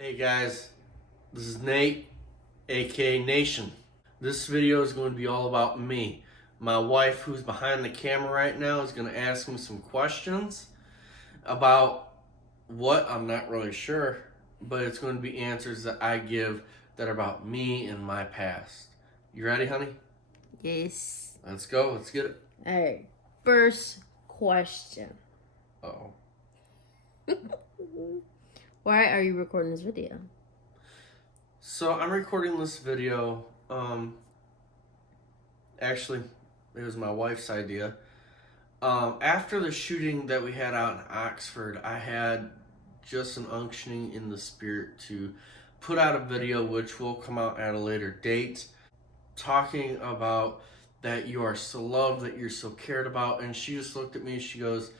Hey guys, this is Nate, aka Nation. This video is going to be all about me. My wife, who's behind the camera right now, is going to ask me some questions about what I'm not really sure, but it's going to be answers that I give that are about me and my past. You ready, honey? Yes. Let's go. Let's get it. All right. First question. Uh-oh. Why are you recording this video? So I'm recording this video. Actually, it was my wife's idea. After the shooting that we had out in Oxford, I had just an unctioning in the spirit to put out a video which will come out at a later date, talking about that you are so loved, that you're so cared about. And she just looked at me, she goes,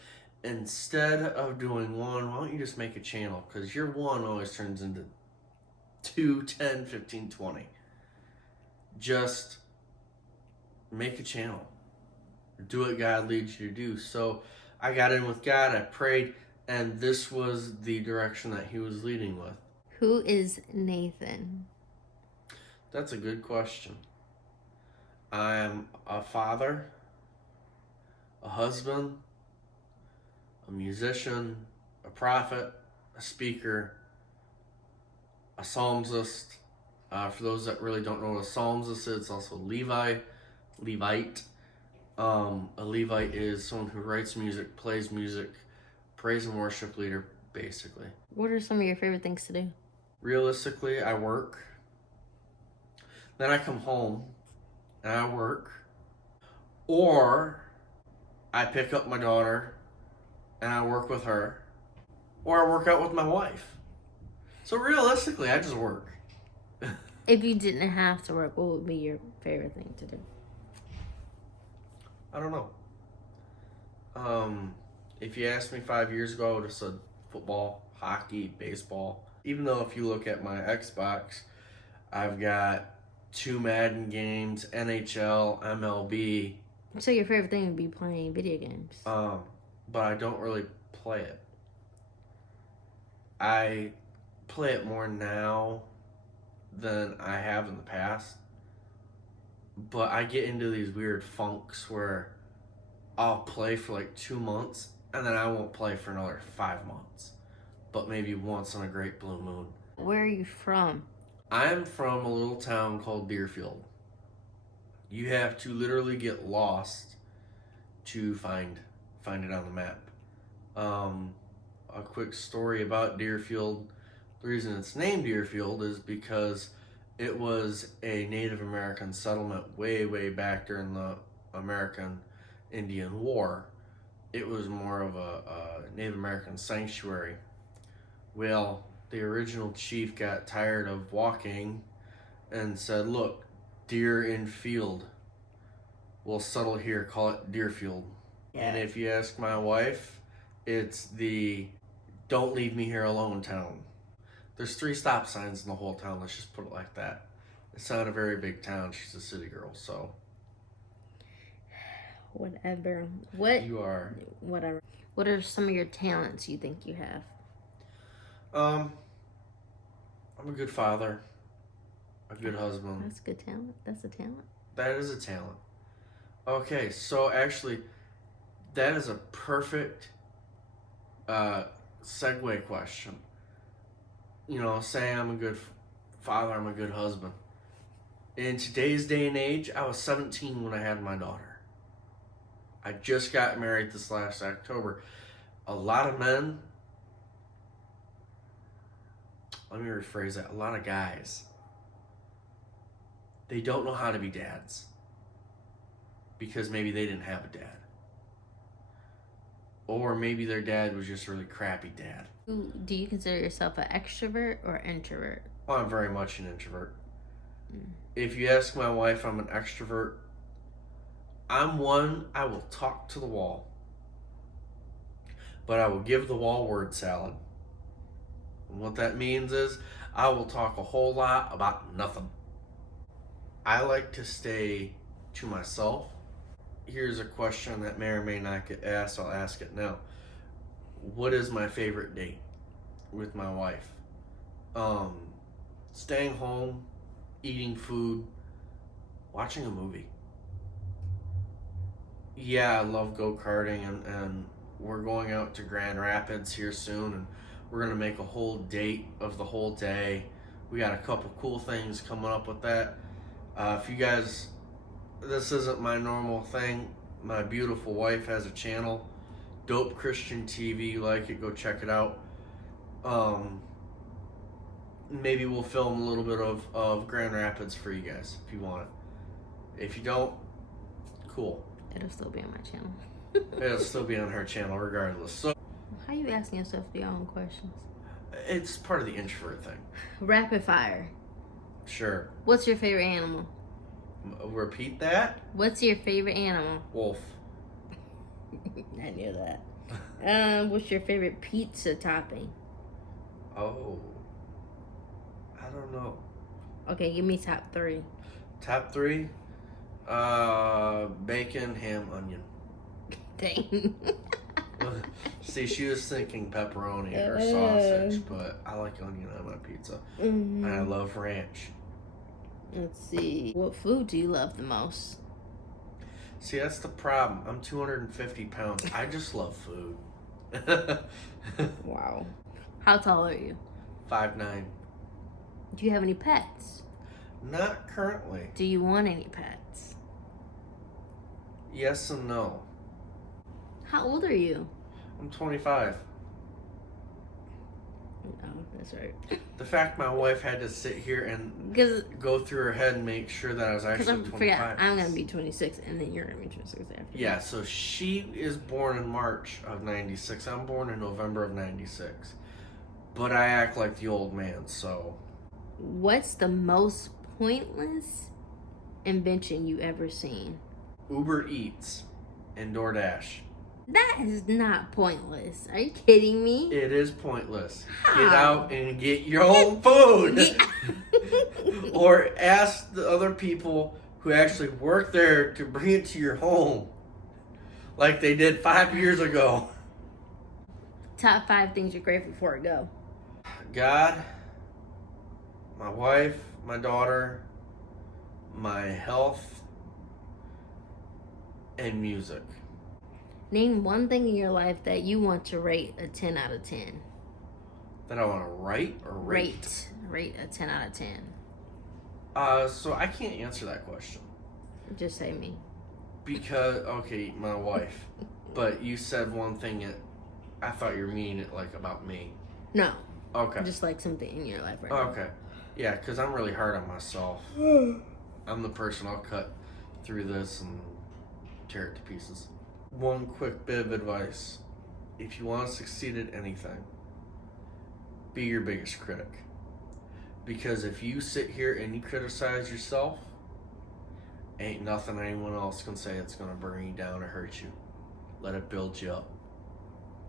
instead of doing one, why don't you just make a channel? Because your one always turns into 2, 10, 15, 20. Just make a channel. Do what God leads you to do. So I got in with God, I prayed, and this was the direction that He was leading with. Who is Nathan? That's a good question. I am a father, a husband, a musician, a prophet, a speaker, a psalmist. For those that really don't know what a psalmist is, it's also Levite. A Levite is someone who writes music, plays music, praise and worship leader, basically. What are some of your favorite things to do? Realistically, I work. Then I come home and I work. Or I pick up my daughter and I work with her. Or I work out with my wife. So realistically, I just work. If you didn't have to work, what would be your favorite thing to do? I don't know. If you asked me 5 years ago, I would have said football, hockey, baseball. Even though if you look at my Xbox, I've got 2 Madden games, NHL, MLB. So your favorite thing would be playing video games. But I don't really play it. I play it more now than I have in the past. But I get into these weird funks where I'll play for like 2 months and then I won't play for another 5 months. But maybe once on a great blue moon. Where are you from? I'm from a little town called Deerfield. You have to literally get lost to find it on the map. A quick story about Deerfield. The reason it's named Deerfield is because it was a Native American settlement way back during the American Indian War. It was more of a Native American sanctuary. Well, the original chief got tired of walking and said, look, deer in field. We'll settle here, call it Deerfield. Yeah. And if you ask my wife, it's the don't leave me here alone town. There's 3 stop signs in the whole town, let's just put it like that. It's not a very big town, she's a city girl, so. Whatever. What? You are. Whatever. What are some of your talents you think you have? I'm a good father, a good husband. That's a good talent. That's a talent. That is a talent. Okay, so actually, that is a perfect segue question. You know, say I'm a good father, I'm a good husband. In today's day and age, I was 17 when I had my daughter. I just got married this last October. A lot of men, let me rephrase that, a lot of guys, they don't know how to be dads because maybe they didn't have a dad. Or maybe their dad was just a really crappy dad. Do you consider yourself an extrovert or introvert? Well, I'm very much an introvert. If you ask my wife, I'm an extrovert. I'm one, I will talk to the wall. But I will give the wall word salad. And what that means is I will talk a whole lot about nothing. I like to stay to myself. Here's a question that may or may not get asked. I'll ask it now. What is my favorite date with my wife? Um, Staying home, eating food, watching a movie. Yeah, I love go-karting, and we're going out to Grand Rapids here soon, and we're going to make a whole date of the whole day. We got a couple cool things coming up with that. If you guys, this isn't my normal thing. My beautiful wife has a channel, Dope Christian TV. You like it, go check it out. Maybe we'll film a little bit of Grand Rapids for you guys if you want it. If you don't, cool. It'll still be on my channel. It'll still be on her channel regardless. So How you asking yourself your own questions? it's part of the introvert thing. Rapid fire. Sure. What's your favorite animal? Repeat that. What's your favorite animal? Wolf. I knew that. What's your favorite pizza topping? Oh. I don't know. Okay, give me top 3. Top 3. Bacon, ham, onion. Dang. See, she was thinking pepperoni or sausage, but I like onion on my pizza. And I love ranch. Let's see. What food do you love the most? See, that's the problem. I'm 250 pounds. I just love food. Wow. How tall are you? 5'9". Do you have any pets? Not currently. Do you want any pets? Yes and no. How old are you? I'm 25. Oh, that's right. The fact my wife had to sit here and Because go through her head and make sure that I was actually I'm 25. I'm gonna be 26, and then you're gonna be 26 after. Yeah, so she is born in March of 96. I'm born in November of 96. But I act like the old man, so. What's the most pointless invention you ever seen? Uber Eats and DoorDash. That is not pointless. Are you kidding me? It is pointless. How? Get out and get your own food. Yeah. Or ask the other people who actually work there to bring it to your home. Like they did 5 years ago. Top 5 things you're grateful for. Go. God, my wife, my daughter, my health, and music. Name one thing in your life that you want to rate a 10 out of 10. That I want to write or rate? Rate a 10 out of 10. So I can't answer that question. Just say me. Because, okay, my wife. But you said one thing that I thought you were meaning it like about me. No. Okay. Just like something in your life right now. Okay. Yeah, because I'm really hard on myself. I'm the person I'll cut through this and tear it to pieces. One quick bit of advice. If you want to succeed at anything, be your biggest critic. Because if you sit here and you criticize yourself, ain't nothing anyone else can say that's going to bring you down or hurt you. Let it build you up.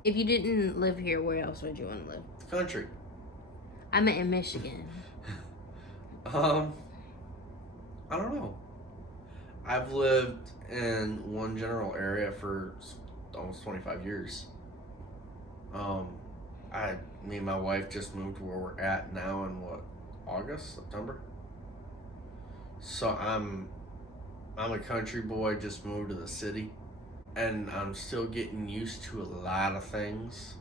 If you didn't live here, where else would you want to live? The country. I meant in Michigan. I don't know. I've lived in one general area for almost 25 years. Me and my wife just moved to where we're at now in August, September. So I'm a country boy, just moved to the city, and I'm still getting used to a lot of things.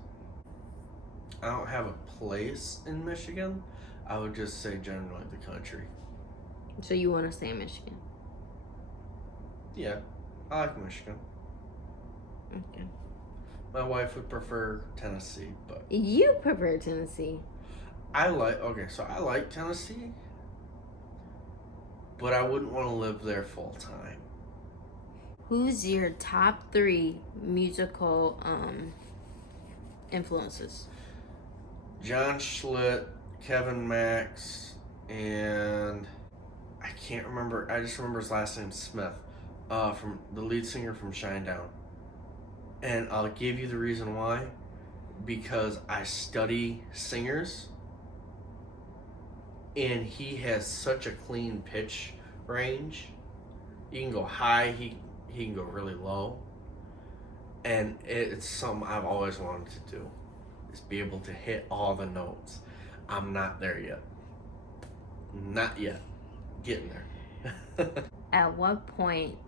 I don't have a place in Michigan. I would just say generally the country. So you want to stay in Michigan? Yeah, I like Michigan. Okay. My wife would prefer Tennessee, but You prefer Tennessee. I like Tennessee, but I wouldn't want to live there full time. Who's your top 3 musical influences? John Schlitt, Kevin Max, and I can't remember. I just remember his last name, Smith, from the lead singer from Shinedown. And I'll give you the reason why. Because I study singers, and he has such a clean pitch range. You can go high, he can go really low. And it's something I've always wanted to do, is be able to hit all the notes. I'm not there yet. Not yet. Getting there. At what point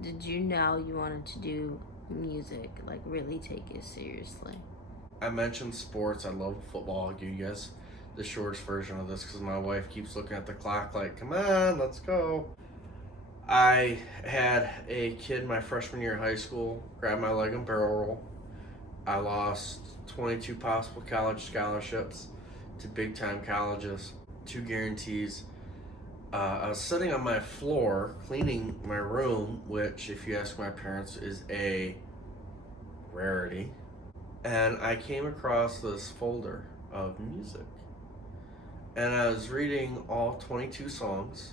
did you know you wanted to do music? Like, really take it seriously? I mentioned sports. I love football. I'll give you guys the shortest version of this because my wife keeps looking at the clock like, come on, let's go. I had a kid my freshman year of high school grab my leg and barrel roll. I lost 22 possible college scholarships to big time colleges, 2 guarantees. I was sitting on my floor cleaning my room, which, if you ask my parents, is a rarity. And I came across this folder of music. And I was reading all 22 songs.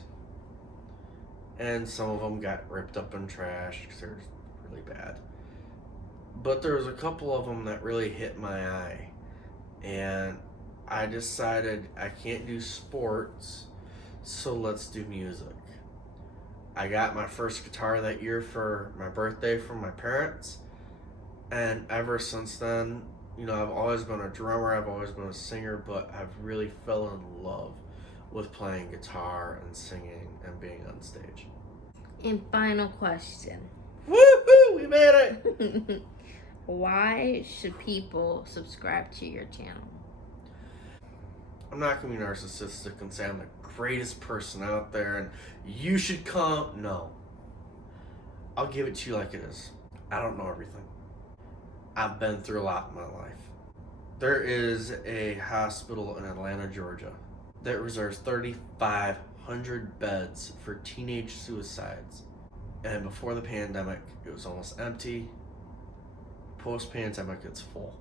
And some of them got ripped up and trashed because they're really bad. But there was a couple of them that really hit my eye. And I decided I can't do sports, so let's do music. I got my first guitar that year for my birthday from my parents. And ever since then, you know, I've always been a drummer, I've always been a singer, but I've really fell in love with playing guitar and singing and being on stage. And final question. Woohoo! We made it! Why should people subscribe to your channel? I'm not going to be narcissistic and say I'm the greatest person out there and you should come. No. I'll give it to you like it is. I don't know everything. I've been through a lot in my life. There is a hospital in Atlanta, Georgia that reserves 3,500 beds for teenage suicides. And before the pandemic, it was almost empty. Post-pandemic, it's full.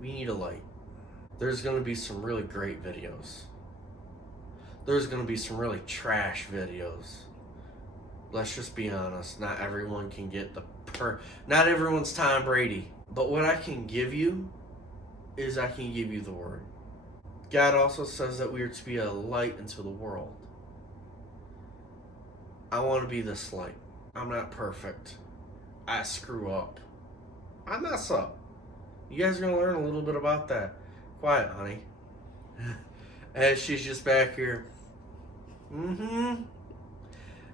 We need a light. There's going to be some really great videos. There's going to be some really trash videos. Let's just be honest. Not everyone can get not everyone's Tom Brady. But what I can give you is I can give you the word. God also says that we are to be a light into the world. I want to be this light. I'm not perfect. I screw up. I mess up. You guys are going to learn a little bit about that. Quiet, honey. As she's just back here.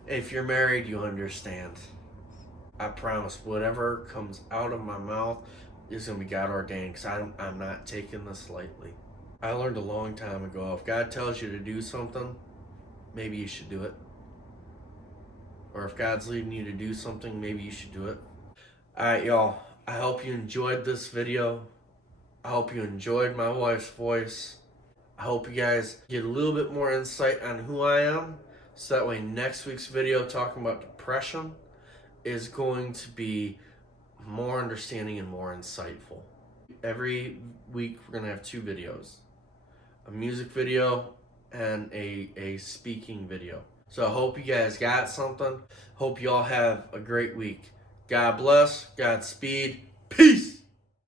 If you're married, you understand. I promise whatever comes out of my mouth is going to be God ordained because I'm not taking this lightly. I learned a long time ago, if God tells you to do something, maybe you should do it. Or if God's leading you to do something, maybe you should do it. Alright, y'all. I hope you enjoyed this video. I hope you enjoyed my wife's voice. I hope you guys get a little bit more insight on who I am. So that way next week's video talking about depression is going to be more understanding and more insightful. Every week we're going to have 2 videos. A music video and a speaking video. So I hope you guys got something. Hope you all have a great week. God bless. Godspeed. Peace.